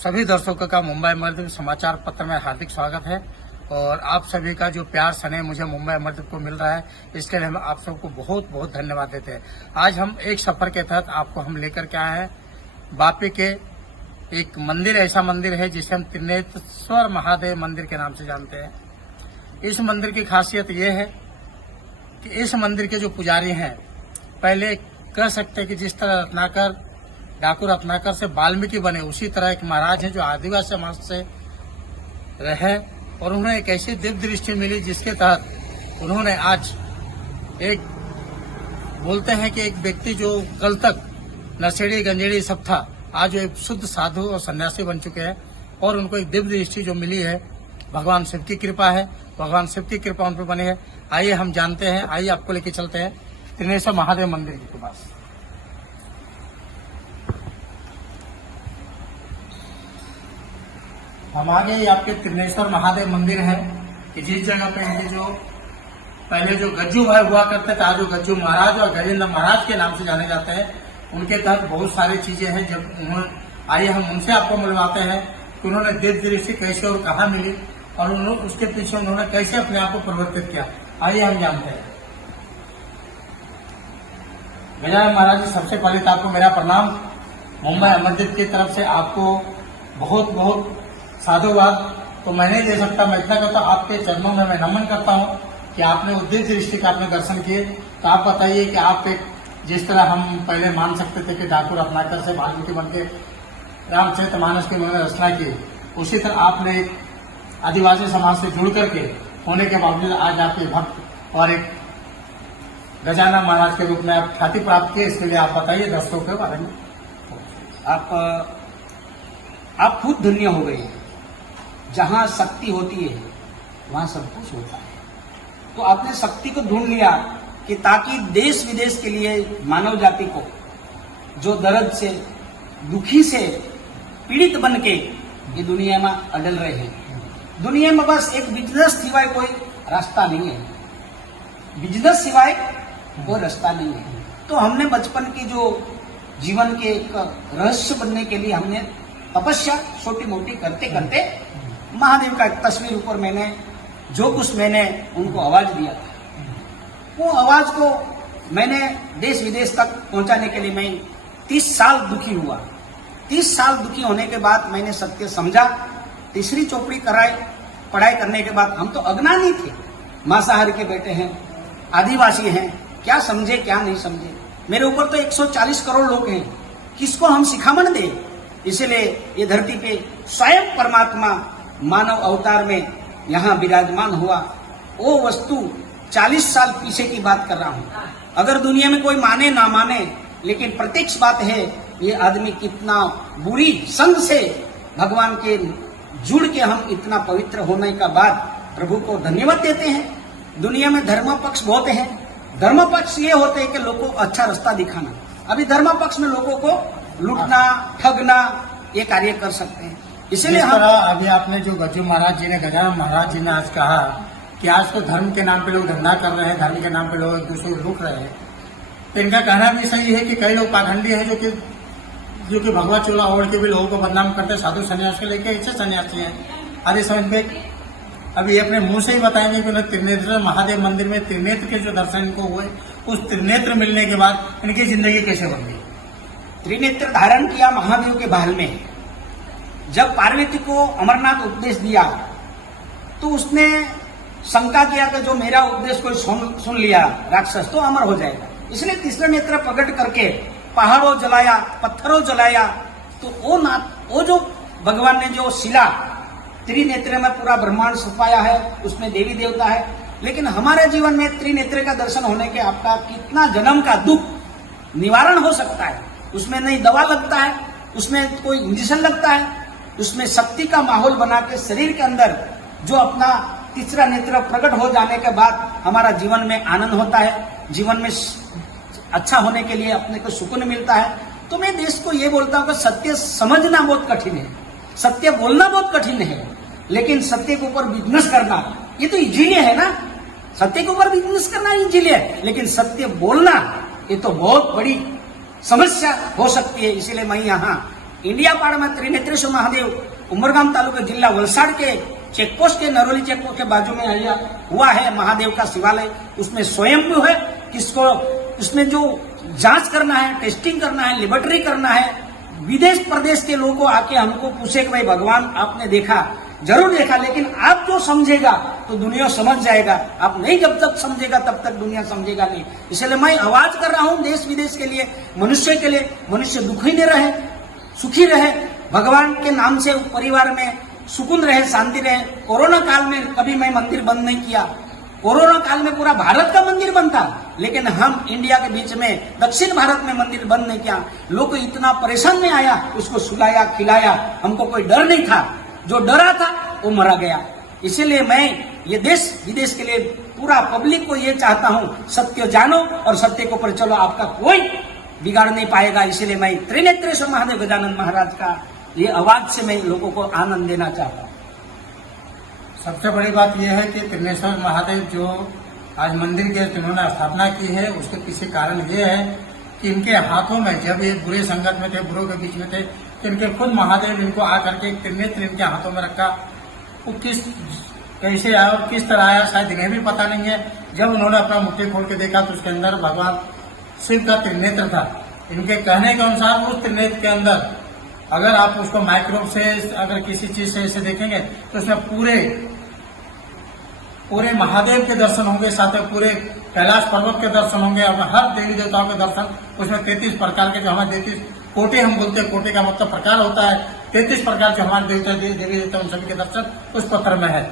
सभी दर्शकों का मुंबई अमरदीप समाचार पत्र में हार्दिक स्वागत है। और आप सभी का जो प्यार स्नेह मुझे मुंबई अमरदीप को मिल रहा है, इसके लिए हम आप सबको बहुत बहुत धन्यवाद देते हैं। आज हम एक सफर के तहत आपको हम लेकर के आए हैं वापी के एक मंदिर, ऐसा मंदिर है जिसे हम त्रिनेत्र महादेव मंदिर के नाम से जानते हैं। इस मंदिर की खासियत ये है कि इस मंदिर के जो पुजारी हैं, पहले कह सकते हैं कि जिस तरह रत्नाकर डाकू रत्नाकर से वाल्मीकि बने, उसी तरह एक महाराज हैं जो आदिवासी समाज से रहे और उन्हें एक ऐसी दिव्य दृष्टि मिली जिसके तहत उन्होंने आज एक बोलते हैं कि एक व्यक्ति जो कल तक नशेड़ी गंजेड़ी सब था, आज वो एक शुद्ध साधु और सन्यासी बन चुके हैं और उनको एक दिव्य दृष्टि जो मिली है, भगवान शिव की कृपा है। भगवान शिव की कृपा उन पर बनी है। आइए हम जानते हैं, आइए आपको लेके चलते हैं त्रिनेत्र महादेव मंदिर के पास। हम आगे ही आपके त्रिनेत्र महादेव मंदिर है कि जिस जगह पे ये जो पहले जो गज्जू भाई हुआ करते थे, आज जो गज्जू महाराज और गजेंद्र महाराज के नाम से जाने जाते हैं, उनके तहत बहुत सारी चीजें हैं। जब उन्होंने आइए हम उनसे आपको मिलवाते हैं कि उन्होंने दिव्य दृष्टि कैसे और कहाँ मिली और उसके पीछे उन्होंने कैसे अपने आप को परिवर्तित किया। आइए हम जानते हैं। गजानन महाराज जी, सबसे पहले तो आपको मेरा प्रणाम। मुंबई अमरदीप की तरफ से आपको बहुत बहुत साधुवाद तो मैं नहीं दे सकता। मैं इतना कहता हूँ, आपके चरणों में मैं नमन करता हूँ कि आपने उद्देश्य दृष्टि का आपने दर्शन किए। तो आप बताइए कि आप एक जिस तरह हम पहले मान सकते थे कि डाकू रत्नाकर से वाल्मीकि बन के रामचरितमानस की उन्होंने रचना की, उसी तरह आपने एक आदिवासी समाज से जुड़ करके होने के बावजूद आज आप एक भक्त और एक गजानन महाराज के रूप में आप ख्याति प्राप्त किए। इसके लिए आप बताइए दर्शकों के बारे में। आप खुद धन्य हो गए। जहां शक्ति होती है वहां सब कुछ होता है। तो आपने शक्ति को ढूंढ लिया कि ताकि देश विदेश के लिए मानव जाति को जो दर्द से, दुखी से पीड़ित बन के ये दुनिया में अडल रहे हैं। दुनिया में बस एक बिजनेस सिवाय कोई रास्ता नहीं है। बिजनेस सिवाय कोई रास्ता नहीं है। तो हमने बचपन की जो जीवन के एक रहस्य बनने के लिए हमने तपस्या छोटी मोटी करते करते महादेव का एक तस्वीर ऊपर मैंने जो कुछ मैंने उनको आवाज दिया था, वो आवाज को मैंने देश विदेश तक पहुंचाने के लिए मैं 30 साल दुखी हुआ। 30 साल दुखी होने के बाद मैंने सत्य समझा। तीसरी चौपड़ी कराई, पढ़ाई करने के बाद हम तो अज्ञानी थे, मांसाहारी के बेटे हैं, आदिवासी हैं, क्या समझे क्या नहीं समझे। मेरे ऊपर तो 140 करोड़ लोग हैं, किसको हम शिखामण दे। इसलिए ये धरती पे स्वयं परमात्मा मानव अवतार में यहाँ विराजमान हुआ। वो वस्तु 40 साल पीछे की बात कर रहा हूँ। अगर दुनिया में कोई माने ना माने, लेकिन प्रत्यक्ष बात है, ये आदमी कितना बुरी संग से भगवान के जुड़ के हम इतना पवित्र होने का बाद प्रभु को धन्यवाद देते हैं। दुनिया में धर्म पक्ष बहुत है। धर्म पक्ष ये होते हैं कि लोगों को अच्छा रास्ता दिखाना। अभी धर्म पक्ष में लोगों को लूटना, ठगना, ये कार्य कर सकते हैं। इसलिए हम अभी आपने जो गज्जू महाराज जी ने, गजानन महाराज जी ने आज कहा कि आज तो धर्म के नाम पे लोग धंधा कर रहे हैं, धर्म के नाम पे लोग एक दूसरे को लूट रहे हैं। तो इनका कहना भी सही है कि कई लोग पाखंडी हैं जो कि भगवा चोला ओढ़ के भी लोगों को बदनाम करते हैं। साधु सन्यास को लेकर ऐसे सन्यासी हैं। अरे समझ में अभी अपने मुंह से ही बताएंगे कि त्रिनेत्र महादेव मंदिर में त्रिनेत्र के जो दर्शन इनको हुए, उस त्रिनेत्र मिलने के बाद इनकी जिंदगी कैसे बन गई। त्रिनेत्र धारण किया महादेव के महल में। जब पार्वती को अमरनाथ उपदेश दिया तो उसने शंका किया कि जो मेरा उपदेश कोई सुन लिया राक्षस तो अमर हो जाएगा। इसलिए तीसरा नेत्र प्रकट करके पहाड़ों जलाया, पत्थरों जलाया। तो वो जो भगवान ने जो शिला त्रिनेत्र में पूरा ब्रह्मांड छुपाया है, उसमें देवी देवता है। लेकिन हमारे जीवन में त्रिनेत्र का दर्शन होने के आपका कितना जन्म का दुख निवारण हो सकता है। उसमें नहीं दवा लगता है, उसमें कोई इंजेक्शन लगता है, उसमें शक्ति का माहौल बना के शरीर के अंदर जो अपना तीसरा नेत्र प्रकट हो जाने के बाद हमारा जीवन में आनंद होता है, जीवन में अच्छा होने के लिए अपने को सुकून मिलता है। तो मैं देश को ये बोलता हूँ कि सत्य समझना बहुत कठिन है, सत्य बोलना बहुत कठिन है, लेकिन सत्य के ऊपर बिजनेस करना ये तो इजीली है ना। सत्य के ऊपर बिजनेस करना इजीली है, लेकिन सत्य बोलना ये तो बहुत बड़ी समस्या हो सकती है। इसलिए मैं यहाँ इंडिया पाड़ में त्रिनेत्रेश्वर महादेव उमरगाम तालुका जिला वलसाड़ के चेकपोस्ट के नरोली चेकपोस्ट के बाजू में हुआ है महादेव का शिवालय। उसमें स्वयंभू है, किसको उसमें जो जांच करना है, टेस्टिंग करना है, लेबोरेटरी करना है, विदेश प्रदेश के लोगों आके हमको पूछे कि भाई भगवान आपने देखा, जरूर देखा, लेकिन आप जो समझेगा तो दुनिया समझ जाएगा, आप नहीं जब तक समझेगा तब तक दुनिया समझेगा नहीं। इसलिए मैं आवाज कर रहा हूं देश विदेश के लिए, मनुष्य के लिए, मनुष्य दुखी न रहे, सुखी रहे, भगवान के नाम से परिवार में सुकून रहे, शांति रहे। कोरोना काल में कभी मैं मंदिर बंद नहीं किया, कोरोना काल में पूरा भारत का मंदिर बंद था, लेकिन हम इंडिया के बीच में दक्षिण भारत में मंदिर बंद नहीं किया। लोग इतना परेशान में आया, उसको सुलाया खिलाया, हमको कोई डर नहीं था, जो डरा था वो मरा गया। इसीलिए मैं ये देश विदेश के लिए पूरा पब्लिक को ये चाहता हूं, सत्य जानो और सत्य को पर चलो, आपका कोई बिगाड़ नहीं पाएगा। इसीलिए मैं त्रिनेत्रेश्वर महादेव गजानन महाराज का ये आवाज से मैं लोगों को आनंद देना चाहता हूँ। सबसे बड़ी बात यह है कि त्रिनेश्वर महादेव जो आज मंदिर के जिन्होंने स्थापना की है, उसके पीछे कारण ये है कि इनके हाथों में जब ये बुरे संगत में थे, बुरों के बीच में थे, तो इनके खुद महादेव इनको आकर के त्रिनेत्र इनके हाथों में रखा। वो कैसे आया और किस तरह आया शायद इन्हें भी पता नहीं है। जब उन्होंने अपना मुट्ठी खोल के देखा तो उसके अंदर भगवान शिव का त्रिनेत्र था। इनके कहने के अनुसार उस त्रिनेत्र के अंदर अगर आप उसको माइक्रोब से अगर किसी चीज से ऐसे देखेंगे तो उसमें पूरे महादेव के दर्शन होंगे, साथ में पूरे कैलाश पर्वत के दर्शन होंगे और हर देवी देवताओं के दर्शन। उसमें 33 प्रकार के जो हमारे 33 कोटे हम बोलते हैं, कोटे का मतलब प्रकार होता है, 33 प्रकार जो हमारे देवी देवता उन सभी के दर्शन उस पत्थर में है।